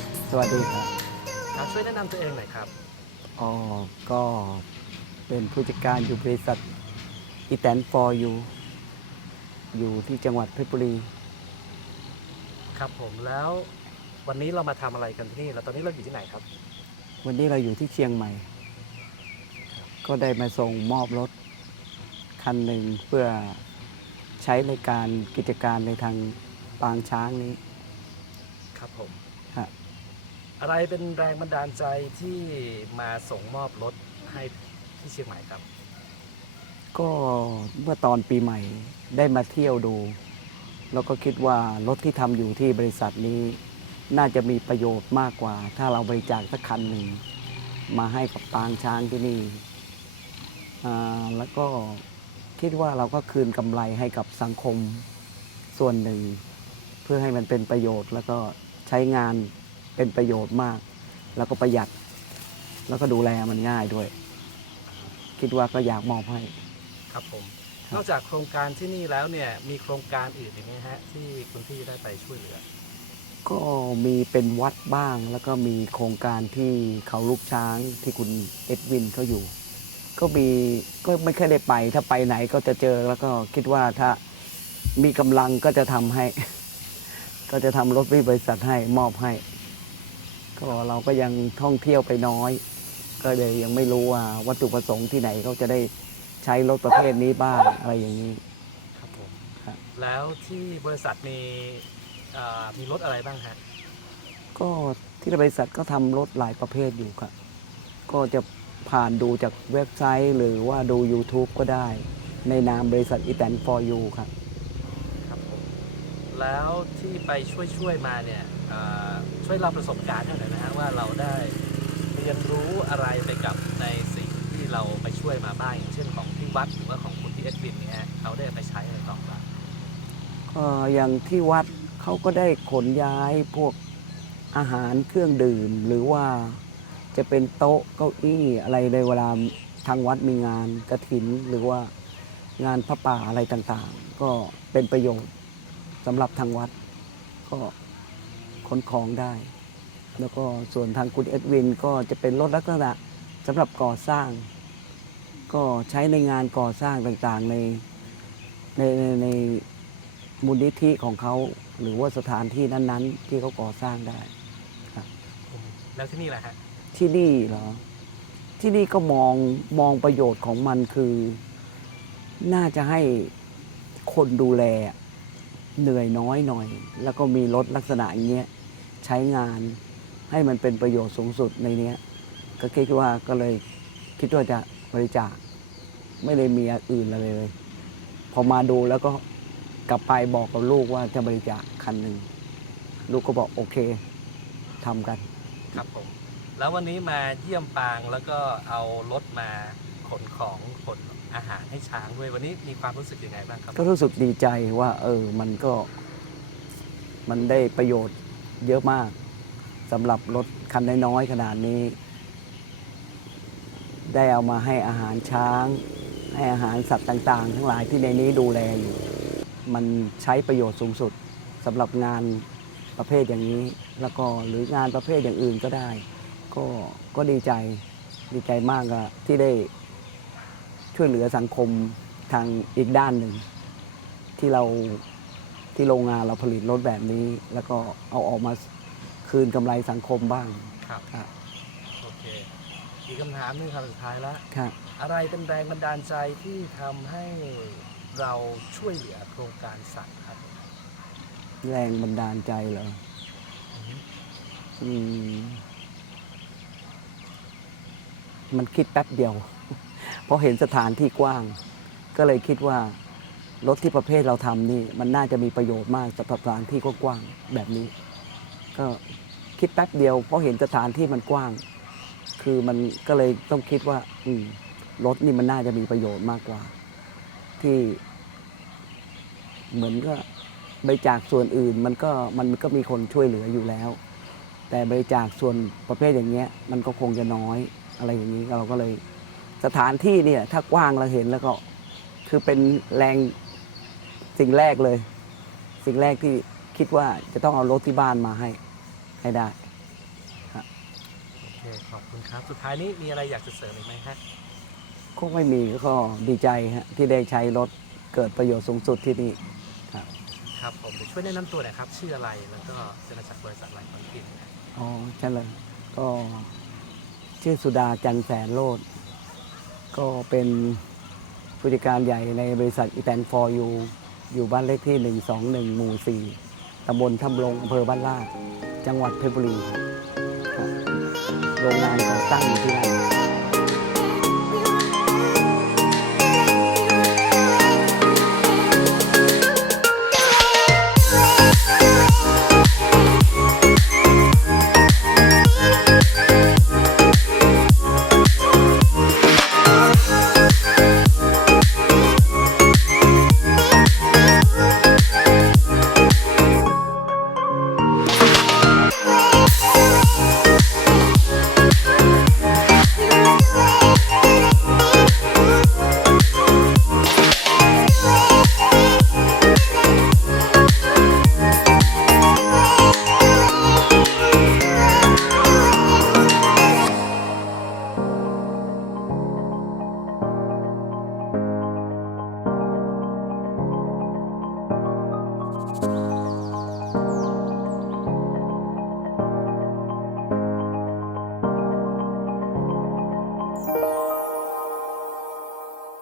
ดีครับสวัสดีครับครับช่วยแนะนำตัวเองหน่อยครับ อ๋อก็เป็นผู้จัดการอยู่บริษัทอีแตนฟอร์ยูอยู่ที่จังหวัดเพชรบุรี ครับผมแล้ววันนี้เรามาทำอะไรกันที่นี่แล้วตอนนี้เราอยู่ที่ไหนครับ วันนี้เราอยู่ที่เชียงใหม่ ก็ได้มาส่งมอบรถคันหนึ่งเพื่อใช้ในการกิจการในทางปางช้างนี้ ครับผมฮะ อะไรเป็นแรงบันดาลใจที่มาส่งมอบรถให้ที่เชียงใหม่ครับ ก็เมื่อตอนปีใหม่ได้มาเที่ยวดู แล้วก็คิดว่ารถที่ทำอยู่ที่บริษัทนี้ น่าจะมีประโยชน์มากกว่า ถ้าเราบริจาคสักคันหนึ่ง มาให้กับปางช้างที่นี่อ่าแล้วก็คิดว่าเราก็คืนกำไรให้กับสังคมส่วนหนึ่ง เพื่อให้มันเป็นประโยชน์แล้วก็ใช้งาน เป็นประโยชน์มาก แล้วก็ประหยัด แล้วก็ดูแลมันง่ายด้วย คิดว่าก็อยากมอบให้ ครับผมครับนอกจากโครงการที่นี่แล้วเนี่ยมีโครงการอื่นอีกไหมฮะที่คุณพี่ได้ไปช่วยเหลือ ก็มีเป็นวัดบ้าง แล้วก็มีโครงการที่เขาลูกช้างที่คุณเอ็ดวินเขาอยู่ ก็มีก็ไม่เคยได้ไป ถ้าไปไหนก็จะเจอแล้วก็คิดว่าถ้ามีกำลังก็จะทำให้ ก็จะทำรถวิบริษัทให้มอบให้ ก็เราก็ยังท่องเที่ยวไปน้อย ก็เลยยังไม่รู้ว่าวัตถุประสงค์ที่ไหนเขาจะได้ใช้รถประเภทนี้บ้างอะไรอย่างนี้ ครับผมครับ แล้วที่บริษัทมีเอ่อมีรถอะไรบ้างฮะก็ที่บริษัทก็ทำรถหลายประเภทอยู่ครับก็จะผ่านดูจากเว็บไซต์หรือว่าดู YouTube ก็ได้ ในนามบริษัท e t a n for you ครับครับผม แล้วที่ไปช่วยช่วยๆมาเนี่ยช่วยเล่าประสบการณ์หน่อยนะฮะว่าเราได้เรียนรู้อะไรไปกับในสิ่งที่เราไปช่วยมาบ้างอย่างเช่นของที่วัดหรือว่าของคุณที่เอ็ดวินเนี่ยเขาได้ไปใช้อะไรต่างบ้างก็อย่างที่วัดเขาก็ได้ขนย้ายพวกอาหารเครื่องดื่ม หรือว่าจะเป็นโต๊ะเก้าอี้อะไรในเวลาทางวัดมีงานกระถินหรือว่างานพระป่าอะไรต่างๆ ก็เป็นประโยชน์ สำหรับทางวัดก็ขนของได้ แล้วก็ส่วนทางคุณเอ็ดวินก็จะเป็นรถลักษณะสำหรับก่อสร้าง ก็ใช้ในงานก่อสร้างต่างๆในในในในมูลนิธิของเขาหรือว่าสถานที่นั้นๆ ที่เขาก่อสร้างได้ แล้วที่นี่แหละฮะที่นี่เหรอ ที่นี่ก็มองมองประโยชน์ของมันคือ น่าจะให้คนดูแล เหนื่อยน้อยหน่อย แล้วก็มีรถลักษณะอย่างเงี้ยใช้งานให้มันเป็นประโยชน์สูงสุดในเนี้ยก็คิดว่าก็เลยคิดว่าจะบริจาคไม่ได้มีอื่นอะไรเลย พอมาดูแล้วก็กลับไปบอกกับลูกว่าจะบริจาคคันหนึ่งลูกก็บอกโอเคทำกัน ครับผม แล้ววันนี้มาเยี่ยมปางแล้วก็เอารถมาขนของขน อาหารให้ช้างด้วยวันนี้มีความรู้สึกยังไงบ้างครับ ก็รู้สึกดีใจว่า เออ มันก็ มันได้ประโยชน์เยอะมากสำหรับรถคันน้อยๆขนาดนี้ ได้เอามาให้อาหารช้าง ให้อาหารสัตว์ต่าง ๆ ทั้งหลายที่ในนี้ดูแลอยู่ มันใช้ประโยชน์สูงสุดสำหรับงานประเภทอย่างนี้ แล้วก็หรืองานประเภทอย่างอื่นก็ได้ ก็ก็ดีใจดีใจมากอะที่ได้ ช่วยเหลือสังคมทางอีกด้านหนึ่ง ที่เราที่โรงงานเราผลิตรถแบบนี้ แล้วก็เอาออกมาคืนกำไรสังคมบ้าง ครับครับ โอเคอีกคำถามหนึงคำสุดท้ายแล้วครับ อะไรเป็นแรงบันดาลใจที่ทำให้เราช่วยเหลือโครงการสัตว์ครับ แรงบันดาลใจเหรออืมมันคิดแป๊บเดียว เพราะเห็นสถานที่กว้าง ก็เลยคิดว่ารถที่ประเภทเราทำนี่มันน่าจะมีประโยชน์มากสำหรับสถานที่กว้างๆแบบนี้ ก็คิดแป๊บเดียวเพราะเห็นสถานที่มันกว้าง คือมันก็เลยต้องคิดว่า อืมรถนี่มันน่าจะมีประโยชน์มากกว่า ที่ เหมือนก็บริจาคส่วนอื่น มันก็มันก็มีคนช่วยเหลืออยู่แล้ว แต่บริจาคส่วนประเภทอย่างเงี้ย มันก็คงจะน้อยอะไรอย่างนี้เราก็เลย สถานที่เนี่ย ถ้ากว้างเราเห็นแล้วก็ คือเป็นแรงสิ่งแรกเลย สิ่งแรกที่คิดว่าจะต้องเอารถที่บ้านมาให้ให้ได้โอเคขอบคุณครับ สุดท้ายนี้มีอะไรอยากจะเสริมอีกไหมฮะก็ไม่มีก็ดีใจฮะที่ได้ใช้รถเกิดประโยชน์สูงสุดที่นี่ครับครับผมเดี๋ยวช่วยแนะนำตัวหน่อยครับ ชื่ออะไรแล้วก็เป็นมาจากบริษัทอะไรของกินอ๋อใช่เลยก็ชื่อสุดาจันแสนโลด ก็เป็นผู้จัดการใหญ่ในบริษัทอีแตนฟอร์ยูอยู่บ้านเลขที่ 121 หมู่ 4 ตำบลทำลงอำเภอบ้านลาด จังหวัดเพชรบุรีครับโรงงานก่อตั้งอยู่ที่นั่น